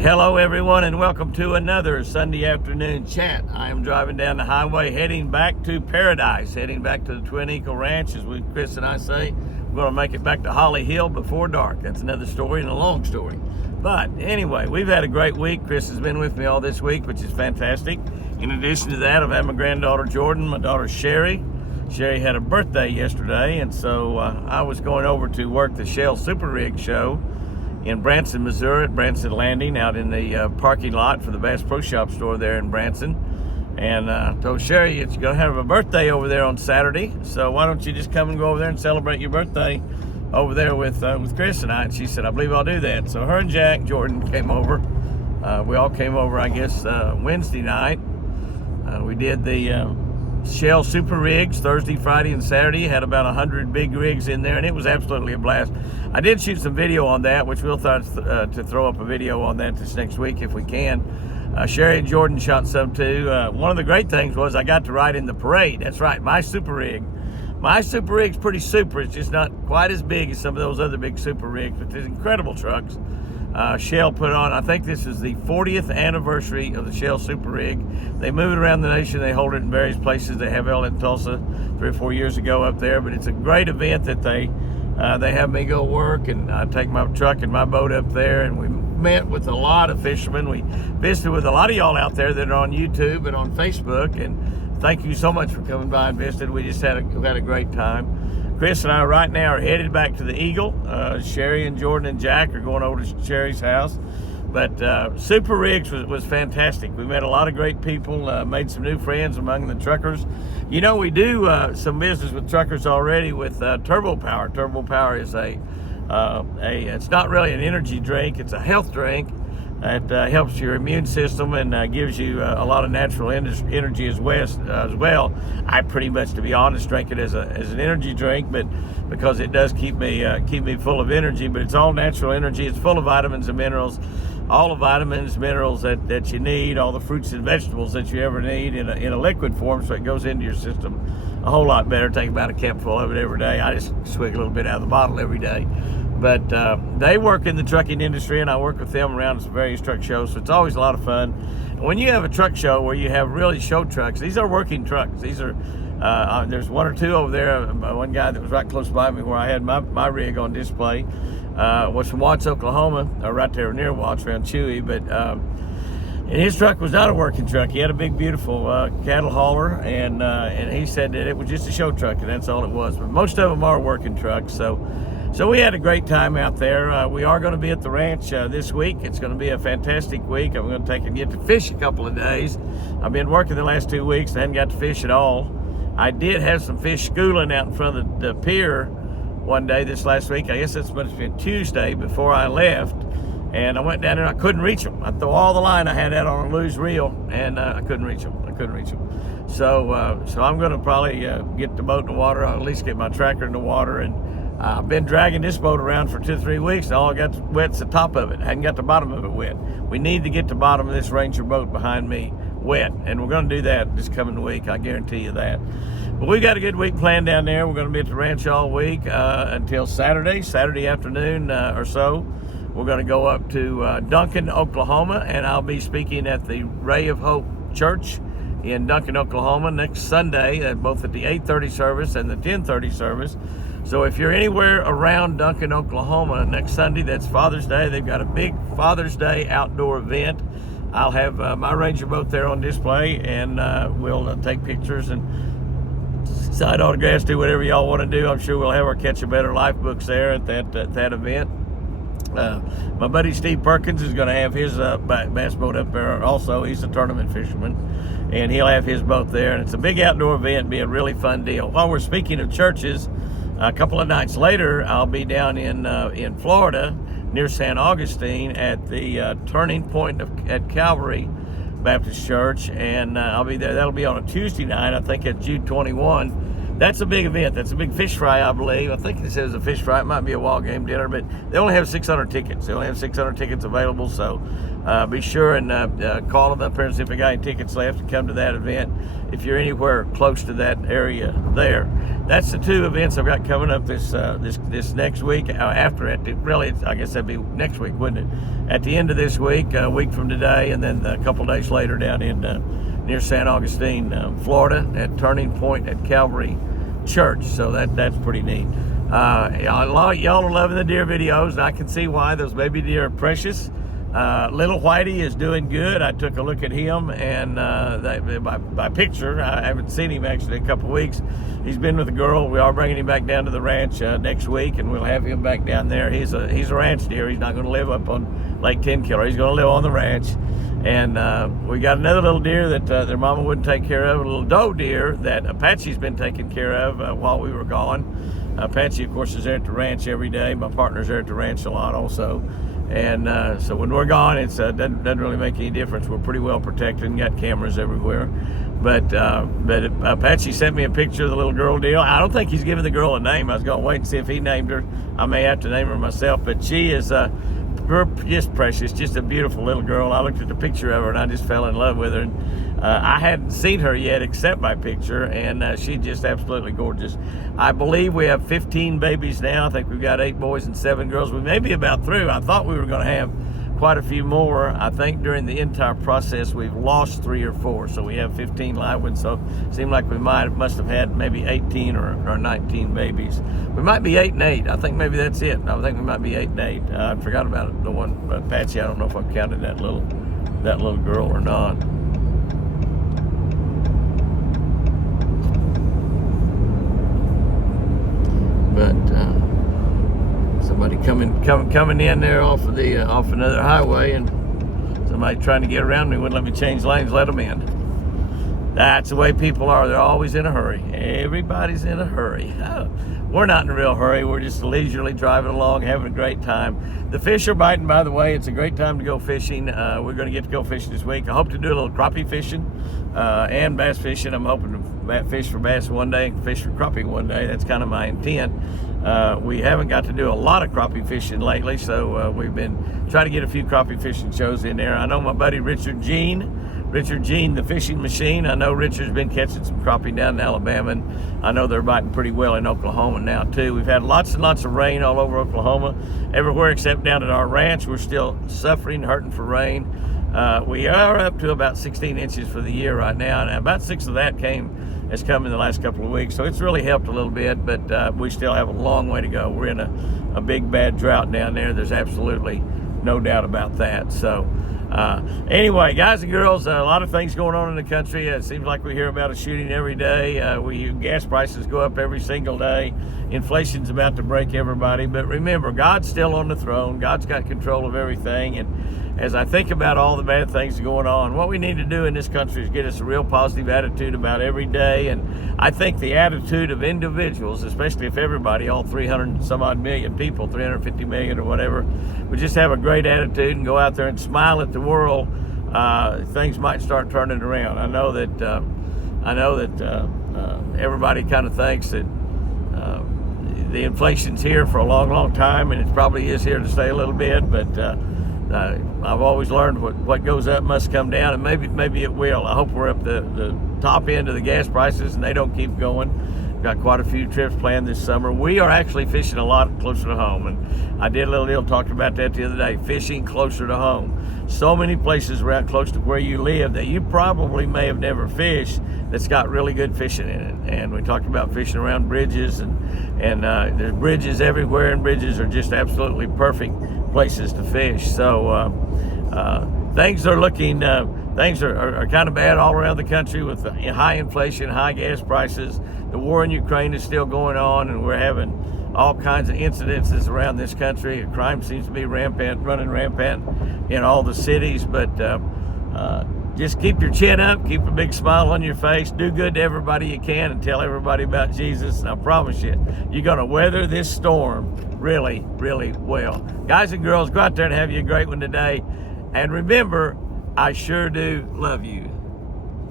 Hello everyone, and welcome to another Sunday afternoon chat. I am driving down the highway heading back to paradise, heading back to the Twin Eagle Ranch, as Chris and I say. We're going to make it back to Holly Hill before dark. That's another story and a long story. But anyway, we've had a great week. Chris has been with me all this week, which is fantastic. In addition to that, I've had my granddaughter Jordan, my daughter Sherry. Sherry had a birthday yesterday, and so I was going over to work the Shell Superriggs show in Branson, Missouri, at Branson Landing, out in the parking lot for the Bass Pro Shop store there in Branson. And told Sherry, it's going to have a birthday over there on Saturday, so why don't you just come and go over there and celebrate your birthday over there with Chris and I. And she said, I believe I'll do that. So her and Jack Jordan came over. We all came over, I guess, Wednesday night. We did the Shell Superriggs Thursday, Friday, and Saturday. Had about 100 big rigs in there, and it was absolutely a blast. I did shoot some video on that, which we'll try to throw up a video on that this next week if we can. Sherry and Jordan shot some too. One of the great things was I got to ride in the parade. That's right, my Super Rig. My Super Rig's pretty super. It's just not quite as big as some of those other big Super Rigs, but there's incredible trucks. Shell put on, I think this is the 40th anniversary of the Shell Super Rig. They move it around the nation. They hold it in various places. They have it in Tulsa 3 or 4 years ago up there, but it's a great event that they have me go work, and I take my truck and my boat up there, and we met with a lot of fishermen. We visited with a lot of y'all out there that are on YouTube and on Facebook, and thank you so much for coming by and visiting. We just had a great time. Chris and I right now are headed back to the Eagle. Sherry and Jordan and Jack are going over to Sherry's house. But Superriggs was fantastic. We met a lot of great people, made some new friends among the truckers. You know, we do some business with truckers already with Turbo Power. Turbo Power is it's not really an energy drink, it's a health drink. It helps your immune system and gives you a lot of natural energy as well. I pretty much, to be honest, drink it as an energy drink, but because it does keep me full of energy. But it's all natural energy. It's full of vitamins and minerals, all the vitamins, minerals that you need, all the fruits and vegetables that you ever need in a liquid form, so it goes into your system a whole lot better. Take about a capful of it every day. I just swig a little bit out of the bottle every day. But they work in the trucking industry, and I work with them around some various truck shows, so it's always a lot of fun. And when you have a truck show where you have really show trucks, these are working trucks. These are, there's one or two over there. One guy that was right close by me where I had my rig on display was from Watts, Oklahoma, right there near Watts, around Chewy. But and his truck was not a working truck. He had a big, beautiful cattle hauler, and he said that it was just a show truck, and that's all it was. But most of them are working trucks, So we had a great time out there. We are going to be at the ranch this week. It's going to be a fantastic week. I'm going to get to fish a couple of days. I've been working the last 2 weeks. I hadn't got to fish at all. I did have some fish schooling out in front of the pier one day this last week. I guess it must have been Tuesday before I left. And I went down there and I couldn't reach them. I threw all the line I had out on a loose reel, and I couldn't reach them. So I'm going to probably get the boat in the water. I'll at least get my tractor in the water. And I've been dragging this boat around for 2 or 3 weeks, and all I got wet's the top of it. I hadn't got the bottom of it wet. We need to get the bottom of this Ranger boat behind me wet, and we're going to do that this coming week. I guarantee you that. But we've got a good week planned down there. We're going to be at the ranch all week until Saturday afternoon or so. We're going to go up to Duncan, Oklahoma, and I'll be speaking at the Ray of Hope Church in Duncan, Oklahoma next Sunday, both at the 8:30 service and the 10:30 service. So if you're anywhere around Duncan, Oklahoma next Sunday, that's Father's Day. They've got a big Father's Day outdoor event. I'll have my Ranger boat there on display, and we'll take pictures and sign autographs, do whatever y'all want to do. I'm sure we'll have our Catch a Better Life books there at that event. My buddy Steve Perkins is going to have his bass boat up there also. He's a tournament fisherman, and he'll have his boat there. And it's a big outdoor event, be a really fun deal. While we're speaking of churches, a couple of nights later, I'll be down in Florida near San Augustine at the turning point at Calvary Baptist Church, and I'll be there. That'll be on a Tuesday night. I think at Jude 21. that's a big event. That's a big fish fry, I believe. I think it says a fish fry. It might be a wall game dinner, but they only have 600 tickets. They only have 600 tickets available, so be sure and call them up here and see if they got any tickets left to come to that event if you're anywhere close to that area there. That's the two events I've got coming up this next week. After it, really, I guess that'd be next week, wouldn't it? At the end of this week, a week from today, and then a couple days later down in near San Augustine, Florida, at Turning Point at Calvary Church. So that's pretty neat. Y'all are loving the deer videos, and I can see why. Those baby deer are precious. Little Whitey is doing good. I took a look at him, and by picture, I haven't seen him actually in a couple weeks. He's been with a girl. We are bringing him back down to the ranch next week, and we'll have him back down there. He's a ranch deer. He's not going to live up on Lake 10 Killer. He's going to live on the ranch. And we got another little deer that their mama wouldn't take care of, a little doe deer that Apache's been taking care of while we were gone. Apache, of course, is there at the ranch every day. My partner's there at the ranch a lot also. And so when we're gone, it doesn't really make any difference. We're pretty well protected and got cameras everywhere. But Apache sent me a picture of the little girl deal. I don't think he's given the girl a name. I was going to wait and see if he named her. I may have to name her myself, but she is just precious, just a beautiful little girl. I looked at the picture of her and I just fell in love with her. And I hadn't seen her yet except by picture, and she's just absolutely gorgeous. I believe we have 15 babies now. I think we've got 8 boys and 7 girls. We may be about through. I thought we were going to have quite a few more. I think during the entire process we've lost 3 or 4, so we have 15 live ones. So it seemed like we must have had maybe 18 or 19 babies. We might be 8 and 8. I think maybe that's it. I think we might be 8 and 8. I forgot about the one Apache. I don't know if I counted that little girl or not. But somebody coming in there off another highway, and somebody trying to get around me wouldn't let me change lanes, let them in. That's the way people are. They're always in a hurry. Everybody's in a hurry. We're not in a real hurry. We're just leisurely driving along, having a great time. The fish are biting, by the way. It's a great time to go fishing. We're going to get to go fishing this week. I hope to do a little crappie fishing and bass fishing. I'm hoping to fish for bass one day and fish for crappie one day. That's kind of my intent. We haven't got to do a lot of crappie fishing lately, so we've been trying to get a few crappie fishing shows in there. I know my buddy Richard Jean, the fishing machine. I know Richard's been catching some crappie down in Alabama, and I know they're biting pretty well in Oklahoma now too. We've had lots and lots of rain all over Oklahoma, everywhere except down at our ranch. We're still suffering, hurting for rain. We are up to about 16 inches for the year right now, and about 6 of that has come in the last couple of weeks, so it's really helped a little bit, but we still have a long way to go. We're in a big bad drought down there. There's absolutely no doubt about that. So anyway, guys and girls, a lot of things going on in the country. It seems like we hear about a shooting every day. Gas prices go up every single day. Inflation's about to break everybody. But remember, God's still on the throne. God's got control of everything. And as I think about all the bad things going on, what we need to do in this country is get us a real positive attitude about every day. And I think the attitude of individuals, especially if everybody, all 300 some odd million people, 350 million or whatever, would just have a great attitude and go out there and smile at the world, things might start turning around. I know that everybody kind of thinks that the inflation's here for a long, long time, and it probably is here to stay a little bit, but I've always learned what goes up must come down, and maybe it will. I hope we're up the top end of the gas prices and they don't keep going. Got quite a few trips planned this summer. We are actually fishing a lot closer to home, and I did a little deal talking about that the other day, fishing closer to home. So many places around close to where you live that you probably may have never fished that's got really good fishing in it. And we talked about fishing around bridges, and there's bridges everywhere, and bridges are just absolutely perfect places to fish. So things are looking, things are kind of bad all around the country with high inflation, high gas prices. The war in Ukraine is still going on, and we're having all kinds of incidences around this country. Crime seems to be running rampant in all the cities, but just keep your chin up, keep a big smile on your face, do good to everybody you can, and tell everybody about Jesus. And I promise you, you're going to weather this storm really, really well. Guys and girls, go out there and have you a great one today. And remember, I sure do love you.